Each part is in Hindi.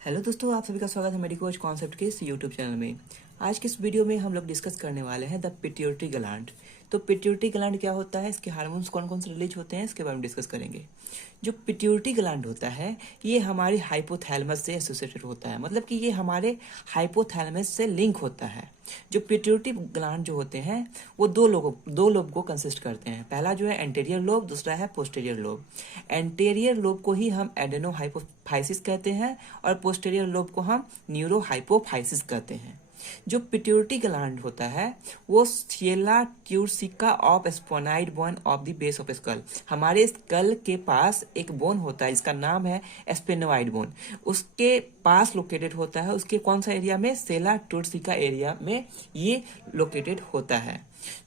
हेलो दोस्तों, आप सभी का स्वागत है मेडी कोच कॉन्सेप्ट के इस यूट्यूब चैनल में। आज के इस वीडियो में हम लोग डिस्कस करने वाले हैं द पिट्यूटरी ग्लैंड। तो पिट्यूटरी ग्लैंड क्या होता है, इसके हार्मोन्स कौन कौन से रिलीज होते हैं, इसके बारे में डिस्कस करेंगे। जो पिट्यूटरी ग्लैंड होता है ये हमारे हाइपोथैलेमस से एसोसिएटेड होता है, मतलब कि ये हमारे हाइपोथैलेमस से लिंक होता है। जो पिट्यूटरी ग्लैंड जो होते हैं वो दो लोब को कंसिस्ट करते हैं। पहला जो है एंटीरियर लोब, दूसरा है पोस्टीरियर लोब। एंटीरियर लोब को ही हम एडेनो हाइपोफाइसिस कहते हैं और पोस्टीरियर लोब को हम न्यूरो हाइपोफाइसिस कहते हैं। जो पिट्यूटरी ग्लैंड होता है वो sella turcica of sphenoid bone of the base of skull. हमारे स्कल के पास एक बोन होता है, इसका नाम है स्पेनोइड बोन। उसके पास लोकेटेड होता है। उसके कौन सा एरिया में? सेला ट्यूरसिका एरिया में ये लोकेटेड होता है।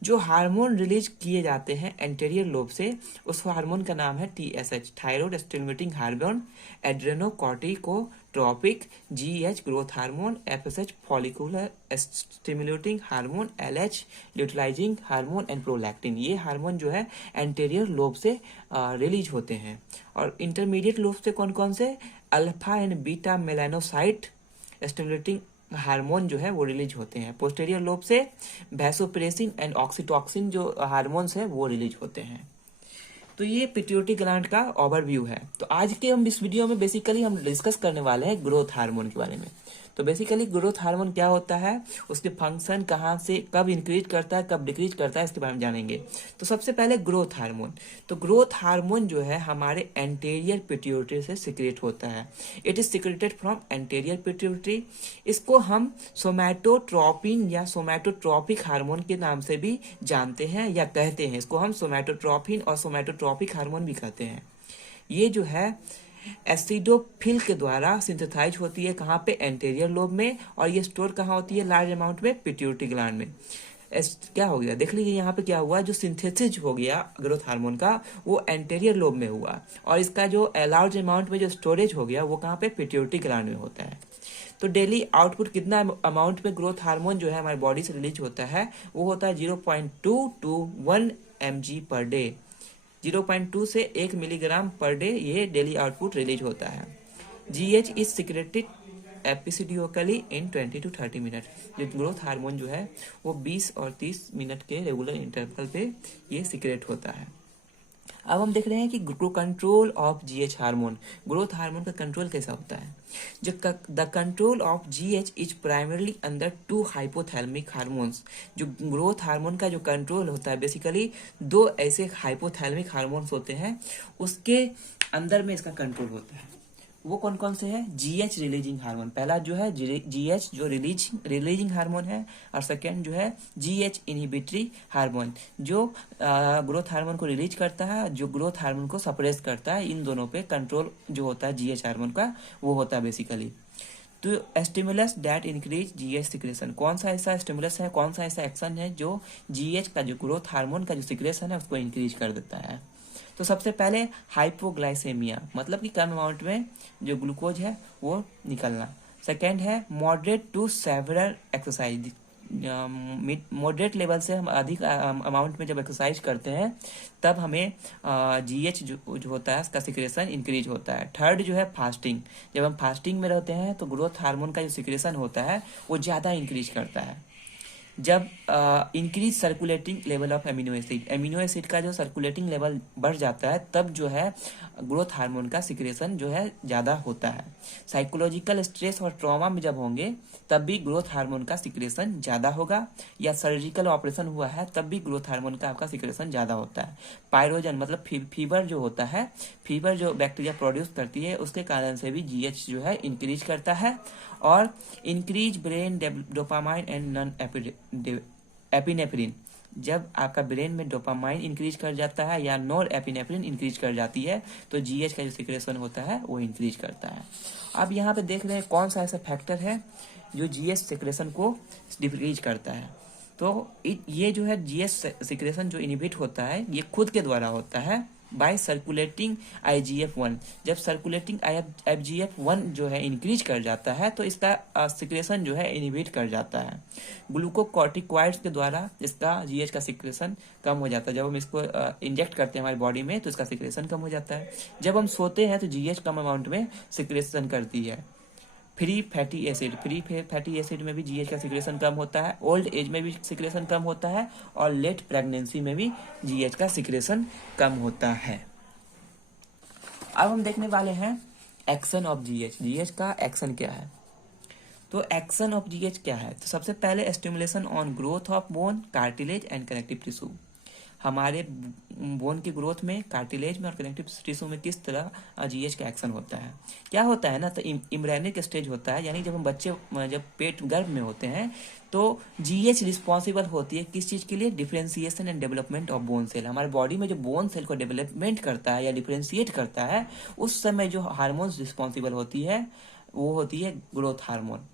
जो हार्मोन रिलीज किए जाते हैं एंटीरियर लोब से, उस हार्मोन का नाम है TSH, thyroid stimulating hormone, adrenocorticotropic, GH growth hormone, FSH follicular stimulating hormone, LH luteinizing hormone and prolactin. ये हार्मोन जो है एंटीरियर लोब से रिलीज होते हैं। और इंटरमीडिएट लोब से कौन कौन से? Alpha and beta melanocyte stimulating hormone जो है वो रिलीज होते हैं। पोस्टीरियर लोब से वैसोप्रेसिन एंड ऑक्सीटोसिन जो हार्मोन्स है वो रिलीज होते हैं। तो ये पिट्यूटरी ग्लैंड का ओवरव्यू है। तो आज के हम इस वीडियो में बेसिकली हम डिस्कस करने वाले हैं ग्रोथ हार्मोन के बारे में। तो बेसिकली ग्रोथ हार्मोन क्या होता है, उसके फंक्शन कहाँ से कब इंक्रीज करता है, कब डिक्रीज करता है, इसके बारे में जानेंगे। तो सबसे पहले ग्रोथ हार्मोन। तो ग्रोथ हार्मोन जो है हमारे एंटीरियर पिट्यूटरी से सिक्रेट होता है। It is secreted from anterior pituitary. इसको हम सोमैटोट्रोपिन या सोमैटोट्रोपिक हार्मोन के नाम से भी जानते हैं या कहते हैं। इसको हम सोमैटोट्रोपिन और सोमैटोट्रोपिक हार्मोन भी कहते हैं। ये जो है एसिडोफिल के द्वारा सिंथेसाइज होती है। कहाँ पे? एंटीरियर लोब में। और ये स्टोर कहाँ होती है? लार्ज अमाउंट में पिट्यूटरी ग्लैंड में। क्या हो गया, देख लीजिए यहाँ पे क्या हुआ, जो सिंथेसिस हो गया ग्रोथ हार्मोन का वो एंटीरियर लोब में हुआ, और इसका जो लार्ज अमाउंट में जो स्टोरेज हो गया वो कहाँ पे? पिट्यूटरी ग्लैंड में होता है। तो डेली आउटपुट कितना अमाउंट में ग्रोथ हार्मोन जो है हमारी बॉडी से रिलीज होता है वो होता है 0.2 to 1 mg पर डे। 0.2 से 1 मिलीग्राम पर डे ये डेली आउटपुट रिलीज होता है। GH is secreted episodically in 20 to 30 minute. जो ग्रोथ हार्मोन जो है वो 20 और 30 मिनट के रेगुलर इंटरवल पे ये सिक्रेट होता है। अब हम देख रहे हैं कि control of GH hormone, growth hormone का कंट्रोल कैसा होता है। जो the control of GH is primarily under 2 hypothalamic hormones. जो ग्रोथ हार्मोन का जो कंट्रोल होता है बेसिकली 2 ऐसे हाइपोथैलेमिक हार्मोन्स होते हैं, उसके अंदर में इसका कंट्रोल होता है। वो कौन कौन से हैं? GH रिलीजिंग हार्मोन, पहला जो है GH जो रिलीजिंग हार्मोन है, और सेकेंड जो है GH इनहिबिटरी हार्मोन जो ग्रोथ हार्मोन को रिलीज करता है, जो ग्रोथ हार्मोन को सप्रेस करता है। इन दोनों पे कंट्रोल जो होता है GH हार्मोन का वो होता है बेसिकली। तो stimulus that increase GH secretion, कौन सा ऐसा स्टिमुलस है, कौन सा ऐसा एक्शन है जो GH का जो ग्रोथ हार्मोन का जो सिक्रेशन है उसको इंक्रीज कर देता है। तो सबसे पहले हाइपोग्लाइसेमिया, मतलब कि कम अमाउंट में जो ग्लूकोज है वो निकलना। सेकेंड है moderate to several exercise, moderate level से हम अधिक अमाउंट में जब एक्सरसाइज करते हैं तब हमें GH जो होता है उसका सिक्रेशन इंक्रीज होता है। थर्ड जो है फास्टिंग, जब हम फास्टिंग में रहते हैं तो ग्रोथ हार्मोन का जो सिक्रेशन होता है वो ज़्यादा इंक्रीज करता है। जब increase circulating level of amino acid का जो सर्कुलेटिंग लेवल बढ़ जाता है तब जो है ग्रोथ हार्मोन का सिक्रेशन जो है ज़्यादा होता है। साइकोलॉजिकल स्ट्रेस और ट्रॉमा में जब होंगे तब भी ग्रोथ हार्मोन का सिक्रेशन ज़्यादा होगा, या सर्जिकल ऑपरेशन हुआ है तब भी ग्रोथ हार्मोन का आपका सिक्रेशन ज़्यादा होता है। पायरोजन मतलब फीवर जो होता है, फीवर जो बैक्टीरिया प्रोड्यूस करती है उसके कारण से भी GH जो है इंक्रीज करता है। और increase brain dopamine and non epinephrine, जब आपका ब्रेन में डोपामाइन इंक्रीज कर जाता है या नॉन एपिनेफ्रिन इंक्रीज कर जाती है तो GH का जो सिक्रेशन होता है वो इंक्रीज करता है। अब यहाँ पे देख रहे हैं कौन सा ऐसा फैक्टर है जो GH सिक्रेशन को डिक्रीज करता है। तो ये जो है GH सिक्रेशन जो इनहिबिट होता है ये खुद के द्वारा होता है बाय सर्कुलेटिंग IGF-1। जब सर्कुलेटिंग IGF-1 जो है इंक्रीज कर जाता है तो इसका सिक्रेशन जो है इनहिबिट कर जाता है। ग्लूकोकॉर्टिकॉइड्स के द्वारा इसका GH का सिक्रेशन कम हो जाता है। जब हम इसको इंजेक्ट करते हैं हमारी बॉडी में तो इसका सिक्रेशन कम हो जाता है। जब हम सोते हैं तो GH कम अमाउंट में सिक्रेशन करती है। फ्री फैटी एसिड में भी जीएच का सिक्रेशन कम होता है, ओल्ड एज में भी सिक्रेशन कम होता है, और लेट प्रेगनेंसी में भी जीएच का सिक्रेशन कम होता है। अब हम देखने वाले हैं एक्शन ऑफ जीएच। जीएच का एक्शन क्या है? तो एक्शन ऑफ जीएच क्या है? तो सबसे पहले stimulation on growth of bone, cartilage and connective tissue. हमारे बोन की ग्रोथ में, कार्टिलेज में और कनेक्टिव टिश्यू में किस तरह जीएच का एक्शन होता है। क्या होता है ना, तो इम्ब्रायनिक स्टेज होता है, यानी जब हम बच्चे जब पेट गर्भ में होते हैं तो जीएच रिस्पॉन्सिबल होती है किस चीज़ के लिए? Differentiation and development of bone cell. हमारे बॉडी में जो बोन सेल को डेवलपमेंट करता है या डिफरेंशिएट करता है, उस समय जो हार्मोन्स रिस्पॉन्सिबल होती है वो होती है ग्रोथ हार्मोन।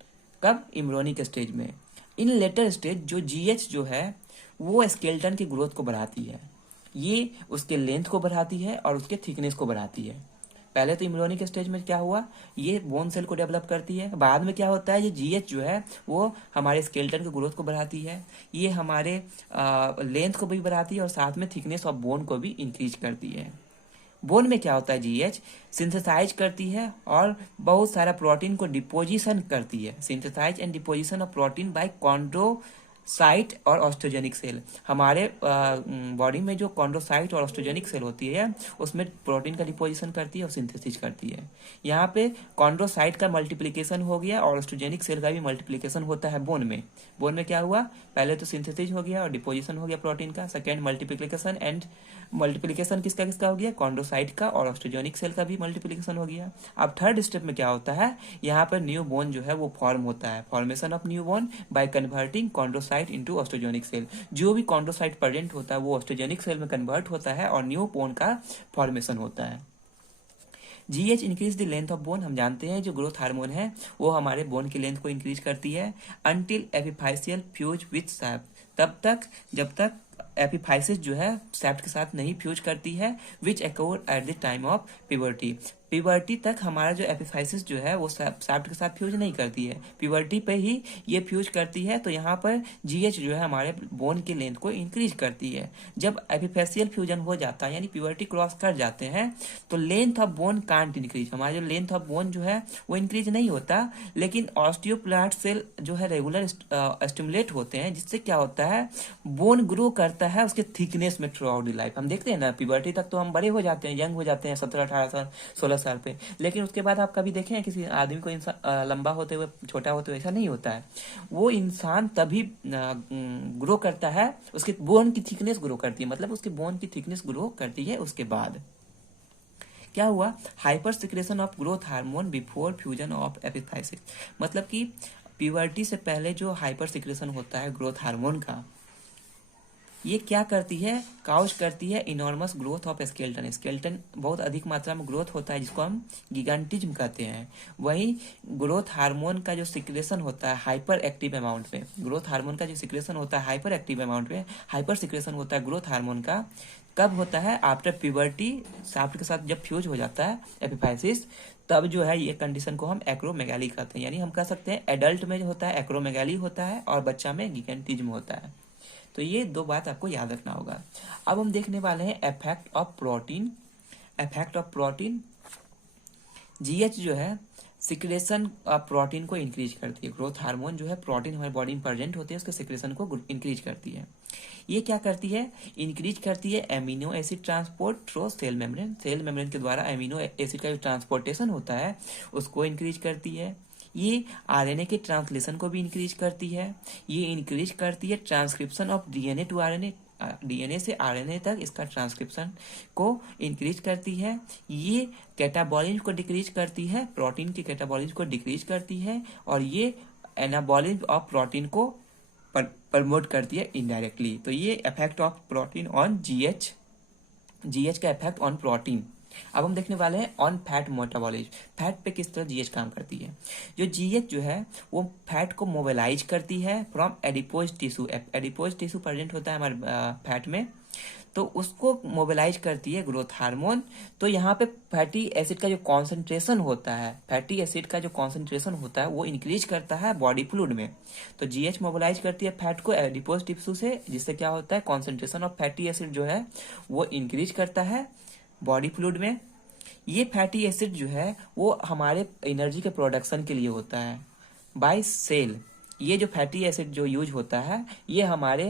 कब? इम्ब्रायनिक स्टेज में। इन लेटर स्टेज जो जीएच जो है वो स्केलेटन की ग्रोथ को बढ़ाती है, ये उसके लेंथ को बढ़ाती है और उसके थिकनेस को बढ़ाती है। पहले तो इम्ब्रायनिक स्टेज में क्या हुआ, ये बोन सेल को डेवलप करती है। बाद में क्या होता है, ये जीएच जो है वो हमारे स्केलेटन की ग्रोथ को बढ़ाती है, ये हमारे लेंथ को भी बढ़ाती है और साथ में थिकनेस ऑफ बोन को भी इंक्रीज करती है। बोन में क्या होता है, जीएच सिंथेसाइज करती है और बहुत सारा प्रोटीन को डिपोजिशन करती है। Synthesize and deposition of protein by chondrocyte और ऑस्ट्रोजेनिक सेल। हमारे बॉडी में जो कॉन्ड्रोसाइट और ऑस्ट्रोजेनिक सेल होती है उसमें प्रोटीन का डिपोजिशन करती है और सिंथेसिस करती है। यहाँ पे कॉन्ड्रोसाइट का मल्टीप्लिकेशन हो गया और ऑस्ट्रोजेनिक सेल का भी मल्टीप्लिकेशन होता है बोन में। बोन में क्या हुआ, पहले तो सिंथेसिस हो गया और डिपोजिशन हो गया प्रोटीन का, सेकेंड मल्टीप्लिकेशन, एंड मल्टीप्लिकेशन किसका किसका हो गया, कॉन्ड्रोसाइट का और ऑस्ट्रोजेनिक सेल का भी मल्टीप्लिकेशन हो गया। अब थर्ड स्टेप में क्या होता है, यहाँ पर न्यू बोन जो है वो फॉर्म होता है, formation of new bone by converting chondrocyte into osteogenic cell. जो भी कॉन्ड्रोसाइट प्रेजेंट होता है वो ऑस्ट्रोजेनिक सेल में कन्वर्ट होता है और न्यू बोन का फॉर्मेशन होता है। GH increase the length of bone. हम जानते हैं जो ग्रोथ हार्मोन है वो हमारे बोन की लेंथ को इंक्रीज करती है। अंटिल एपिफाइसियल फ्यूज विथ सैप, तब तक जब तक एपिफाइसिस जो है सैप्ट के साथ नहीं फ्यूज करती है, which occur at the time of puberty. Puberty तक हमारा जो एपिफाइसिस जो है वो सैप्ट के साथ फ्यूज नहीं करती है, प्यूबर्टी पे ही ये फ्यूज करती है। तो यहाँ पर जीएच जो है हमारे बोन की लेंथ को इंक्रीज करती है। जब एपिफेशियल फ्यूजन हो जाता है यानी प्यूबर्टी क्रॉस कर जाते हैं तो length of bone can't increase, हमारा जो लेंथ ऑफ बोन जो है वो इंक्रीज नहीं होता, लेकिन ऑस्टियोब्लास्ट सेल जो है रेगुलर स्टिमुलेट होते हैं, जिससे क्या होता है बोन ग्रो करता है उसके थिकनेस में थ्रू आउट द लाइफ। हम देखते हैं ना प्यूबर्टी तक तो हम बड़े हो जाते हैं, यंग हो जाते हैं 17-18 साल 16 साल पे, लेकिन उसके बाद आप कभी देखें किसी आदमी को लंबा होते हुए छोटा होते हुए? ऐसा नहीं होता है। वो इंसान तभी ग्रो करता है, उसके बोन की थिकनेस ग्रो करती है, मतलब उसके बोन की थिकनेस ग्रो करती है उसके बाद। क्या हुआ, hyper secretion of growth hormone before fusion of epiphysis. मतलब कि प्यूबर्टी से पहले जो हाइपर सिक्रेशन होता है ग्रोथ हार्मोन का, ये क्या करती है, काउज करती है enormous growth of skeleton. Skeleton बहुत अधिक मात्रा में ग्रोथ होता है जिसको हम गिगांटिज्म कहते हैं। वही ग्रोथ हार्मोन का जो सिक्रेशन होता है हाइपर एक्टिव अमाउंट में, ग्रोथ हार्मोन का जो सिक्रेशन होता है हाइपर एक्टिव अमाउंट में, हाइपर सिक्रेशन होता है ग्रोथ हार्मोन का, कब होता है, आफ्टर प्यूबर्टी, साफ्ट के साथ जब फ्यूज हो जाता है एपिफाइसिस, तब जो है ये कंडीशन को हम एक्रोमेगाली कहते हैं। यानी हम कह सकते हैं एडल्ट में जो होता है एक्रोमेगाली होता है और बच्चा में गिगांटिज्म होता है। तो ये दो बात आपको याद रखना होगा। अब हम देखने वाले हैं effect of protein. Effect of protein, GH जो है सिक्रेशन ऑफ प्रोटीन को इंक्रीज करती है। ग्रोथ हार्मोन जो है प्रोटीन हमारी बॉडी में प्रेजेंट होते हैं उसके सिक्रेशन को इंक्रीज करती है। ये क्या करती है, इंक्रीज करती है amino acid transport through cell membrane. Cell membrane के द्वारा एमिनो एसिड का जो ट्रांसपोर्टेशन होता है उसको इंक्रीज करती है। ये आरएनए के ट्रांसलेशन को भी इंक्रीज करती है। ये इंक्रीज करती है transcription of DNA to RNA, DNA से आरएनए तक इसका ट्रांसक्रिप्शन को इंक्रीज करती है। ये कैटाबॉलिज्म को डिक्रीज करती है, प्रोटीन के कैटाबॉलिज्म को डिक्रीज करती है, और ये एनाबॉलिज्म ऑफ प्रोटीन को प्रमोट करती है इनडायरेक्टली। तो ये effect of protein on GH, GH का इफेक्ट ऑन प्रोटीन। अब हम देखने वाले हैं ऑन फैट मेटाबॉलिज्म। फैट पे किस तरह जीएच काम करती है। जो जीएच जो है वो फैट को मोबिलाइज करती है from adipose tissue. Adipose tissue present होता है हमारे फैट में, तो उसको मोबिलाइज करती है ग्रोथ हार्मोन। तो यहाँ पे फैटी एसिड का जो कॉन्सेंट्रेशन होता है, फैटी एसिड का जो कॉन्सेंट्रेशन होता है वो इंक्रीज करता है बॉडी फ्लूइड में। तो जीएच मोबिलाइज करती है फैट को एडिपोज टिश्यू से, जिससे क्या होता है कॉन्सेंट्रेशन ऑफ फैटी एसिड जो है वो इंक्रीज करता है बॉडी फ्लूइड में। ये फैटी एसिड जो है वो हमारे एनर्जी के प्रोडक्शन के लिए होता है बाय सेल। ये जो फैटी एसिड जो यूज होता है ये हमारे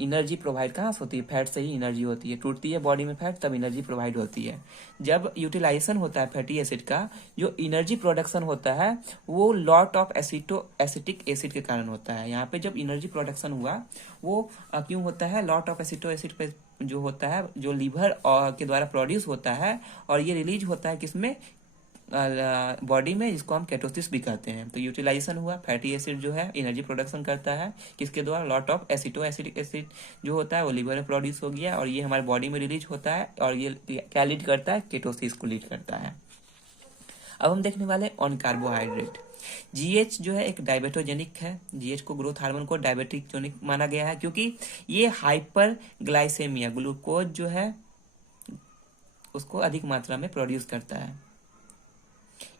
एनर्जी प्रोवाइड कहाँ से होती है, फैट से ही एनर्जी होती है, टूटती है बॉडी में फैट तब एनर्जी प्रोवाइड होती है। जब यूटिलाइजेशन होता है फैटी एसिड का, जो एनर्जी प्रोडक्शन होता है वो लॉट ऑफ एसिटिक एसिड के कारण होता है। यहाँ पे जब एनर्जी प्रोडक्शन हुआ वो क्यों होता है, लॉट ऑफ एसिटो एसिड पे जो होता है जो लीवर के द्वारा प्रोड्यूस होता है और ये रिलीज होता है किसमें, बॉडी में, जिसको हम केटोसिस भी कहते हैं। तो यूटिलाइजेशन हुआ, फैटी एसिड जो है एनर्जी प्रोडक्शन करता है किसके द्वारा, लॉट ऑफ एसिटो एसिडिक एसिड जो होता है वो लीवर में प्रोड्यूस हो गया और ये हमारे बॉडी में रिलीज होता है और ये क्या लीड करता है, केटोसिस को लीड करता है। अब हम देखने वाले ऑन कार्बोहाइड्रेट। जीएच जो है एक डायबेटोजेनिक है, जीएच को ग्रोथ हार्मोन को डायबेटिक माना गया है क्योंकि ये हाइपर ग्लाइसेमिया, ग्लूकोज जो है उसको अधिक मात्रा में प्रोड्यूस करता है।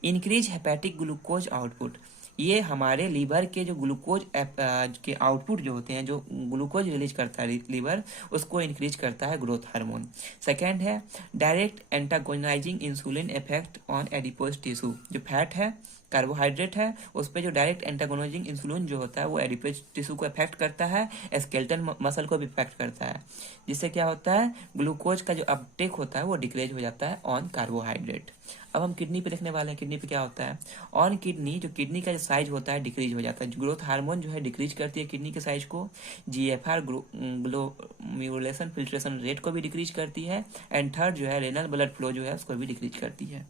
इंक्रीज हेपेटिक ग्लूकोज आउटपुट, ये हमारे लीवर के जो ग्लूकोज के आउटपुट जो होते हैं, जो ग्लूकोज रिलीज करता है लीवर, उसको इंक्रीज करता है ग्रोथ हार्मोन। सेकेंड है direct antagonizing insulin effect on adipose tissue, जो फैट है कार्बोहाइड्रेट है उस पर जो डायरेक्ट एंटागोनाइजिंग इंसुलिन जो होता है वो एडिपोज टिश्यू को इफेक्ट करता है, स्केलेटल मसल को भी इफेक्ट करता है, जिससे क्या होता है ग्लूकोज का जो अपटेक होता है वो डिक्रीज हो जाता है ऑन कार्बोहाइड्रेट। अब हम किडनी पे देखने वाले हैं, किडनी पे क्या होता है, ऑन किडनी जो किडनी का जो साइज होता है डिक्रीज हो जाता है, ग्रोथ हार्मोन जो है डिक्रीज करती है किडनी के साइज को, जीएफआर ग्लोमेरुलेशन फिल्ट्रेशन रेट को भी डिक्रीज करती है, एंड थर्ड जो है रेनल ब्लड फ्लो जो है उसको भी डिक्रीज करती है।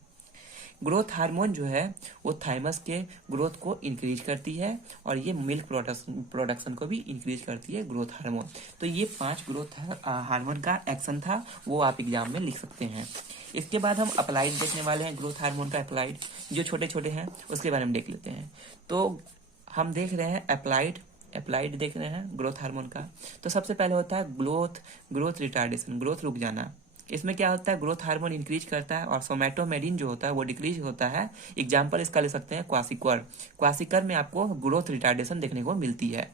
ग्रोथ हार्मोन जो है वो थाइमस के ग्रोथ को इंक्रीज करती है और ये मिल्क प्रोडक्शन को भी इंक्रीज करती है ग्रोथ हार्मोन। तो ये 5 ग्रोथ हार्मोन का एक्शन था, वो आप एग्जाम में लिख सकते हैं। इसके बाद हम अप्लाइड देखने वाले हैं, ग्रोथ हार्मोन का अप्लाइड जो छोटे छोटे हैं उसके बारे में देख लेते हैं। तो हम देख रहे हैं अप्लाइड देख रहे हैं ग्रोथ हार्मोन का। तो सबसे पहले होता है ग्रोथ रिटार्डेशन, ग्रोथ रुक जाना। इसमें क्या होता है, ग्रोथ हार्मोन इंक्रीज करता है और सोमेटोमेडिन जो होता है वो डिक्रीज होता है। एग्जाम्पल इसका ले सकते हैं क्वासिकर में आपको ग्रोथ रिटार्डेशन देखने को मिलती है।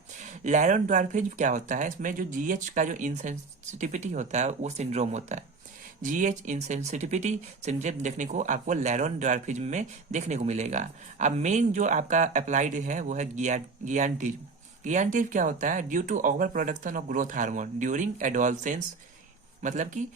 लैरोन क्या होता है, इसमें जो जीएच का जो इनसेंसिटिविटी होता है वो सिंड्रोम होता है, जीएच इनसेंसिटिविटी सिंड्रोम देखने को आपको लैरोन ड्वार्फिज्म में देखने को मिलेगा। अब मेन जो आपका अप्लाइड है वो है गियांटिज्म क्या होता है, due to over production of growth hormone during adolescence, मतलब कि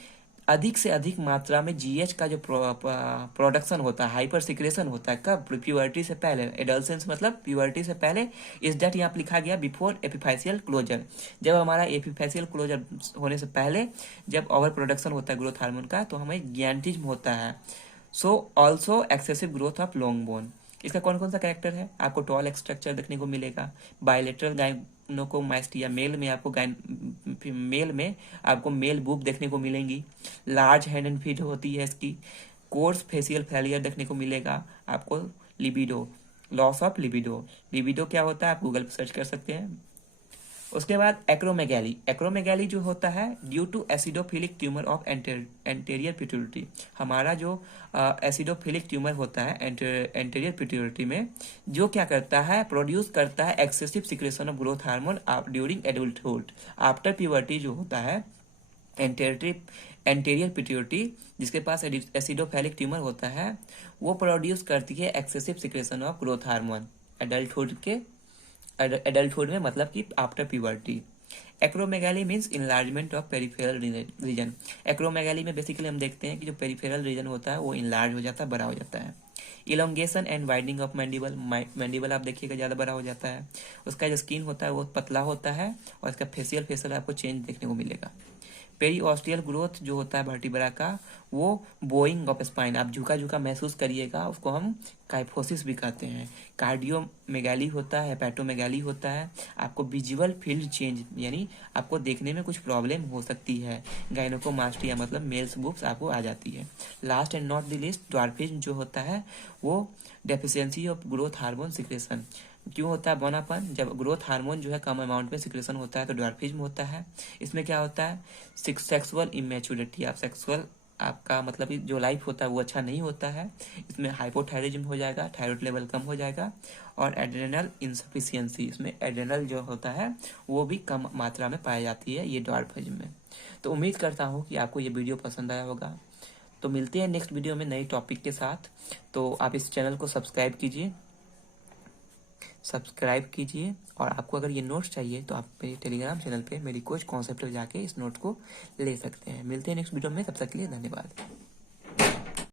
अधिक से अधिक मात्रा में जीएच का जो प्रोडक्शन होता है, हाइपर सिक्रेशन होता है, कब, प्यूबर्टी से पहले, एडोलसेंस मतलब प्यूबर्टी से पहले, इस डेट यहाँ लिखा गया बिफोर एपिफाइशियल क्लोजर, जब हमारा एपिफाइशियल क्लोजर होने से पहले जब ओवर प्रोडक्शन होता है ग्रोथ हार्मोन का तो हमें गियांटिज्म होता है। So also excessive growth of long bone, इसका कौन कौन सा कैरेक्टर है, आपको टॉल स्ट्रक्चर देखने को मिलेगा, बायलेटरल गायनोकोमास्टिया, मेल में आपको मेल बूब देखने को मिलेंगी, लार्ज हैंड एंड फीट होती है इसकी, कोर्स फेशियल फेलियर देखने को मिलेगा आपको, लिबिडो, लॉस ऑफ लिबिडो क्या होता है आप गूगल पर सर्च कर सकते हैं। उसके बाद एक्रोमेगैली जो होता है due to acidophilic tumour of anterior pituitary, हमारा जो एसिडोफिलिक ट्यूमर होता है एंटेरियर पिट्यूटरी में जो क्या करता है, प्रोड्यूस करता है excessive secretion of growth hormone during adulthood, after puberty जो होता है एंटेरियर पिट्यूटरी जिसके पास एसिडोफिलिक ट्यूमर होता है वो प्रोड्यूस करती है excessive secretion of growth hormone adulthood में, मतलब कि after puberty. Acromegaly means enlargement of peripheral region, acromegaly में बेसिकली हम देखते हैं कि जो पेरिफेरल रीजन होता है वो इनलार्ज हो जाता है, बड़ा हो जाता है। Elongation and widening of mandible आप देखिएगा ज़्यादा बड़ा हो जाता है, उसका जो स्किन होता है वो पतला होता है और इसका फेशियल आपको चेंज देखने को मिलेगा। पेरीऑस्टियल ग्रोथ जो होता है वर्टिब्रा का वो बोइंग ऑफ स्पाइन, आप झुका महसूस करिएगा, उसको हम काइफोसिस भी कहते हैं। कार्डियोमेगाली होता है, हेपेटोमेगाली होता है, आपको विजुअल फील्ड चेंज यानी आपको देखने में कुछ प्रॉब्लम हो सकती है। गायनोकोमास्टिया मतलब मेल्स बुक्स आपको आ जाती है। Last and not the least dwarfism जो होता है वो deficiency of growth hormone secretion, क्यों होता है बौनापन, जब ग्रोथ हार्मोन जो है कम अमाउंट में सिक्रेशन होता है तो ड्वार्फिज्म होता है। इसमें क्या होता है, सेक्सुअल इमेच्योरिटी, आप सेक्सुअल आपका मतलब जो लाइफ होता है वो अच्छा नहीं होता है, इसमें हाइपोथायरिज्म हो जाएगा, थायराइड लेवल कम हो जाएगा, और एड्रेनल इंसफिशियंसी, इसमें एड्रेनल जो होता है वो भी कम मात्रा में पाई जाती है ये ड्वार्फिज्म में। तो उम्मीद करता हूँ कि आपको ये वीडियो पसंद आया होगा। तो मिलते हैं नेक्स्ट वीडियो में नई टॉपिक के साथ। तो आप इस चैनल को सब्सक्राइब कीजिए और आपको अगर ये नोट्स चाहिए तो आप मेरे टेलीग्राम चैनल पे मेरी कोच कॉन्सेप्ट पे जाके इस नोट को ले सकते हैं। मिलते हैं नेक्स्ट वीडियो में, तब तक के लिए धन्यवाद।